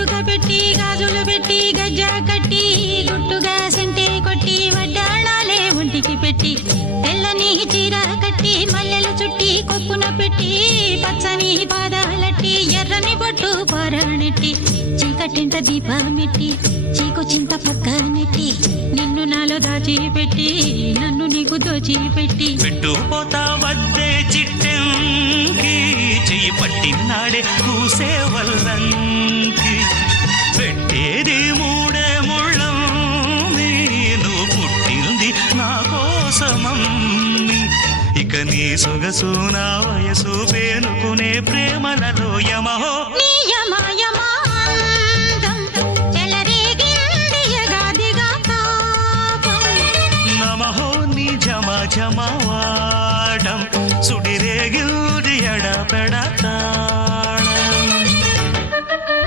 కాటుక పెట్టి గాజులు పెట్టి గజ్జా కట్టి గుట్టుగా సెంటే కొట్టి వడ్డాణాలే ఒంటికి పెట్టి తెల్లని చీర కట్టి మల్లెలు చుట్టి కొప్పున పెట్టి పచ్చని పాదాలట్టి ఎర్రని బొట్టు పారాణెట్టి చీకటింట దీపమెట్టి చీకు చింత పక్క నెట్టి నిన్ను నాలో దాచిపెట్టి నన్ను నీకు దోచిపెట్టి పెట్టుపోతా వద్దే చిట్టెంకి చెయ్యి పట్టినాడే కూసే వల్లంకి పెట్టేది మూడే ముళ్ళం నువ్వు పుట్టింది నా కోసమమ్మి ఇక నీ సొగసు నా వయసు పేనుకునే ప్రేమలలో యమహో నమహో నీ జమా జమా